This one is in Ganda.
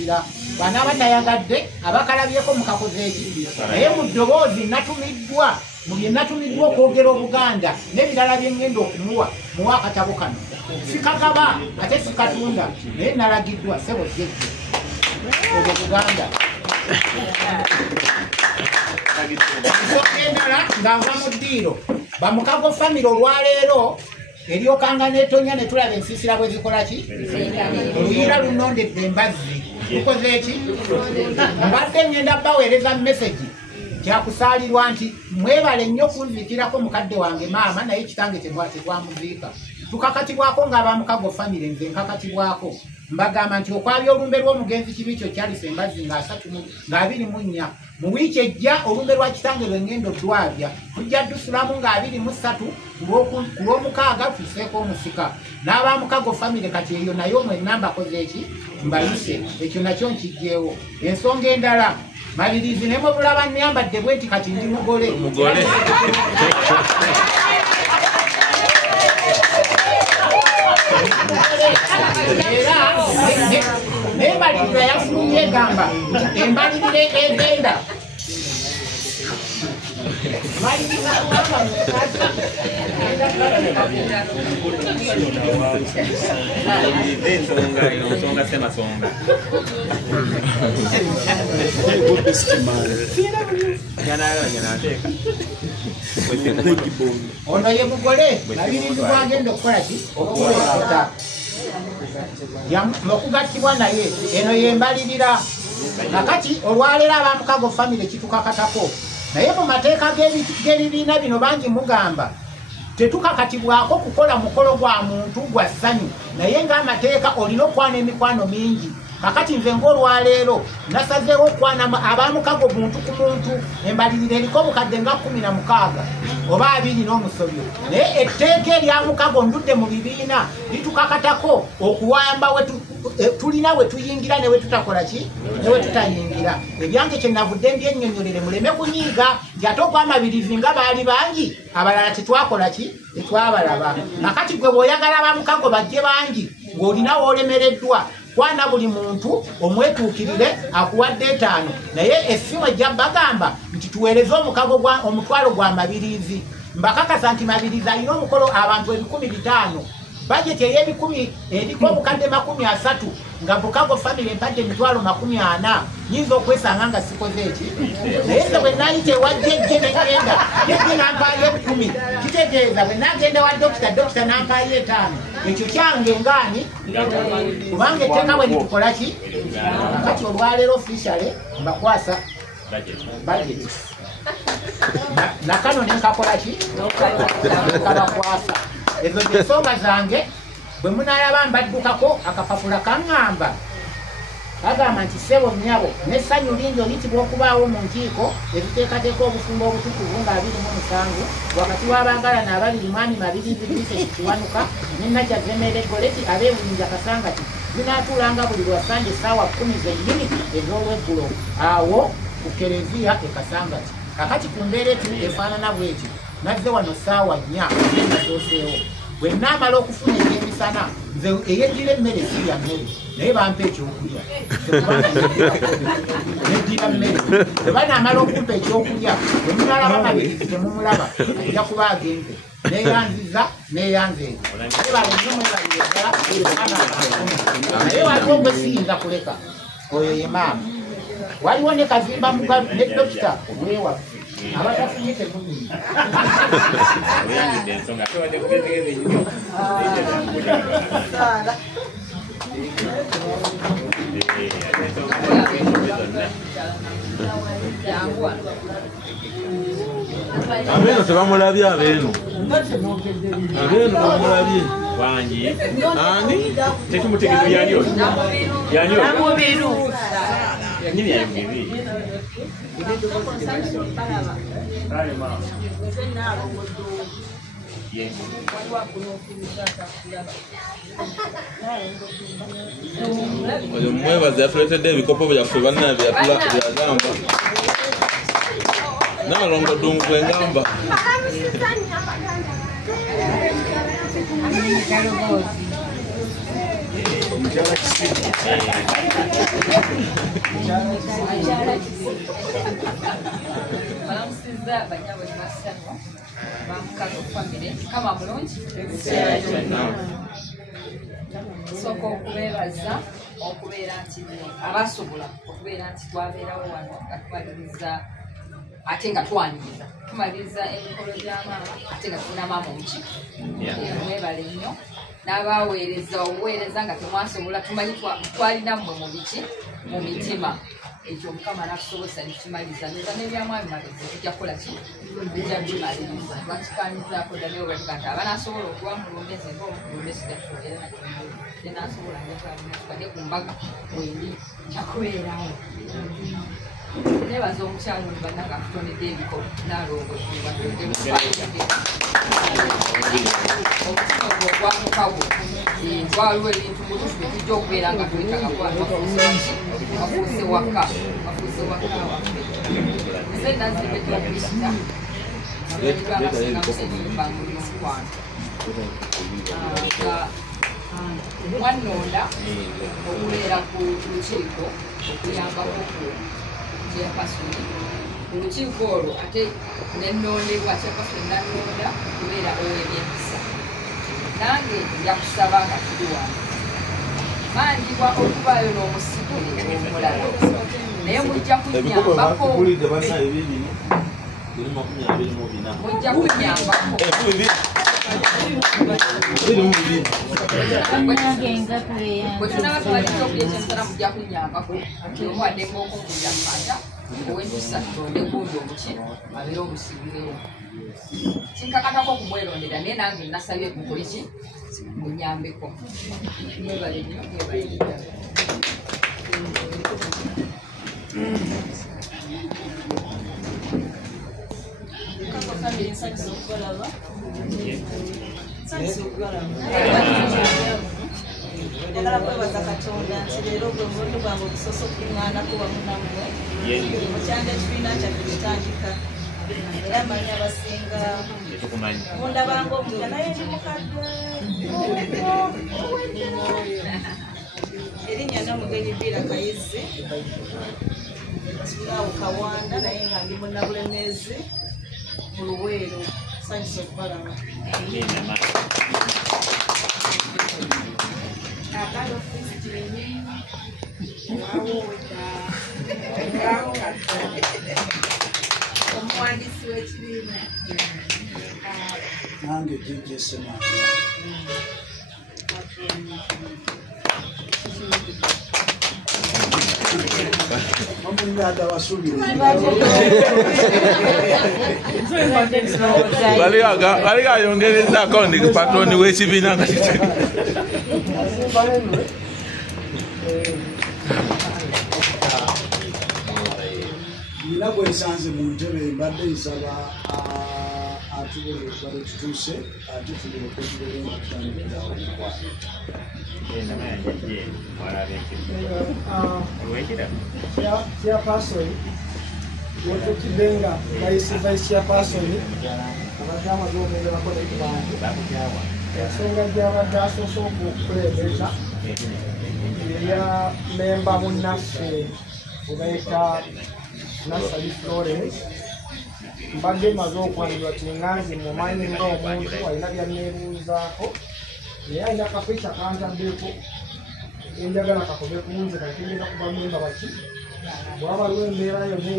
bamubuulira bana batayagadde abakalabyeko mukakoze eki naye mu ddoboozi natumiddwa mu bye natumiddwa okwogera Obuganda n'ebirala bye ngenda okumuwa muwa akatabo kano sikagaba ate sikatunda naye nalagiddwa sebo jjejje obwo Buganda endala nga nva mu ddiiro bamukago famire olwaleero eryokanga netonya netulaba ensiisira bwe zikola ki oluyiira lunondedde embazzi lukoze eki mbadde ngenda baweereza mesegi kyakusaalirwa nti mwebale nnyo kunzikirako mukadde wange maama naye kitange tetwamuziika tukakatibwako ng'abamukago famire nze nkakatibwako mbagamba nti okwabya olumbe lw'omugenzi kibi kyo kyalisa embazzi nga 24 mu wiiki ejja olumbe lwa kitange lwengendo oddwabya tujja ddusulamu nga 23 ku lw'omukaaga tuseeko omusika n'abamukago famire kati eyo naye omwenna mbakoze eki mbayise ekyo nakyo nkijjeewo ensonga endala malirizi ne mubulaba nnyambadde bwe nti kati ndi mugole era n'embalirira yafulumye egamba embalirire egenda ono ye mugole malirizi gwagenda okukola ki okuwekota okugattibwa naye eno yembalirira nakati olwaleero abamukago famire kitukakatako naye mu mateeka g'ebibiina bino bangi mugamba tetukakatibwako kukola mukolo gwa muntu gwa ssanyu naye ng'amateeka olina okwana emikwano mingi kakati nze ng'olwaleero nasazeewo okwana abamukago muntu ku muntu embalirira eriko obukadde nga 16 oba 20 naye etteeka eryamukago ndudde mu bibiina litukakatako okuwamba tulina we tuyingira ne we tutakola ki ne we tutayingira ebyange kye navudde mbyennyonnyolere muleme kunyiiga nti ate okwamabirizi nga baali bangi abalala tetwakola ki tetwabalaba nakati gwe bw'oyagala abamukago bajje bangi ng'olina w'olemereddwa kwana buli muntu omwetuukirire akuwadde 5 naye essimu ejja bagamba nti tuweereze omutwalo gwa mabirizi mbakakasa nti mabirizi alina omukolo abantu 15,000 bajeti ey'ebikumi eriko obukadde 30 nga Bukago famire empadde emitwalo 40 nyinza okwesanga nga sikoze eki naye nze bwe nayita ewa jjejje negenda jjejje nampaayo 10 kitegeeza bwe nagenda wa dokita nampaayo 5 ekyo kyange ngaani kubanga etteeka bwe nitukola ki kati olwaleero officiale mbakwasa budget nakano nenkakola ki kabakwasa ezo ensonga zange bwe munalaba mbaddukako akapapula kaŋŋamba agamba nti ssebo nnyabo n'essanyu lingi oyitibwa okubaawo mu nkiiko eziteekateeka obufumbo obutukuvu nga 27 wakati w'abaagalana ababiri mwami mabirizi Vincent Kiwanuka ne Najjazemeere Goleti ab'ebuyinja Kasangati zinaatuulanga buli lwasanja essaawa 10 zennyini ez'olweggulo awo ku kereziya e Kasangati kakati ku mbeera efaanana bw'eti nazze wano ssaawa 4 ezasooseewo bwe naamala okufuna ekyemisana nze eyeddira emmere sirya mmere naye bampa ekyokulya neddira mmere eba naamala okumpa ekyokulya bwe munalaba mabirizi temumulaba ajja kuba agenze neyanziza neyanzeezo naye balenyo mwebalire ddala naye waliwo gwe siyinza kuleka oyo ye maama waliwo ne Kazimba Mugalu ne dokita omwewaffe abatafunye temunyinza Abeno tebamulabye abeno bamulabye wangi ani tetumutegezo yani oyo yani oyo Namubiru nyini yayongeri oyo mwebazi yatuleetedde ebikopo byaffe banna byagamba naalongo ddumu kwengamba Omukyala Kisini balamusiza banyabo ne basano bamukago famire kama mulungi soko okubeebaza okubeera nti abasobola okubeera nti twabeerawo wano nga tumaliriza ate nga twaniriza tumaliriza emikolo gy'amaama ate nga tulina maama omukiiko mwebale nnyo n'abaweereza obuweereza nga temwasobola tumanyi twalina mmwe mu biki mu mitima ekyo mukama nakusobozesa nekimaliza neza n'ebyamwami maliriza tujja kukola ki tujja bimaliriza twakikanizaako dda naye obatuga nti abanasobola okuba mulumbezi ngaomulumbezi gakyogera nasobola ne ku mbaga wendi kyakubeerawo nebaza omukyalo nibanna nga tutonedde ebikolo omutima ogwo ogwamukawo waliwo ebintu mutufu bitujja okubeera nga twetagabafuuse waka nze nazibeta okuyita ebibanasingamusenyumbanguliomukwano mwannonda okubeera ku lukiiko okuyambako ku kyepasoni olukiiko olwo ate nenondebwa kyepasoni nanonda okubeera ow'ebyempisa nange njakusaba nga tuli wano manjibwa okubaayo n'omusigo omulala naye mujja kunyambako mujja kunyambako bwe tunaba tumaliriza okulyekensala mujja kunyambako omuwaddeko okunkulira mumata ow'empisa tutonde gundi omuki abeere omusigirewo kinkakatako okumwerondera naye nange nasabye mukole ki munyambeko mwebale nnyo mwebale njagala kwebaza katonda nti leero gwe mulundi gwange ogusoose okuŋŋaanako wamu nammwe mukyanda ekibiina kyaffe kitandika era manyi abasinga mundabanga omulya naye ndi mukadde erinnya namugenyi bbiira kayizi kiraawo kawanda naye nga ndi munnabulemeezi mu luweero sanyusa okubalaba akalo Christine omuwandiisi w'ekibiina nange DJ Semanga bali ayongereza akaundi patroni w'ekibiina nga nina gwensanze mu ntebe mbadde nsaba atubale tutuuse ate tuleke tuberenga tutandikirawo chairperson wotukidenga vice chairperson abadde amaze okugenda bakola ekibantu ensonga gyabadde asoose okukulembeza eya memba munnaffe obayita Nasali Florence mbadde maze okwanjula tinganzi mumanyi ng'omuntu alina byanneebuuzaako naye alina kafecha kantaddeko enjagala kakome kunze kakigenda kuba memba baki bwaba lw'embeera yonna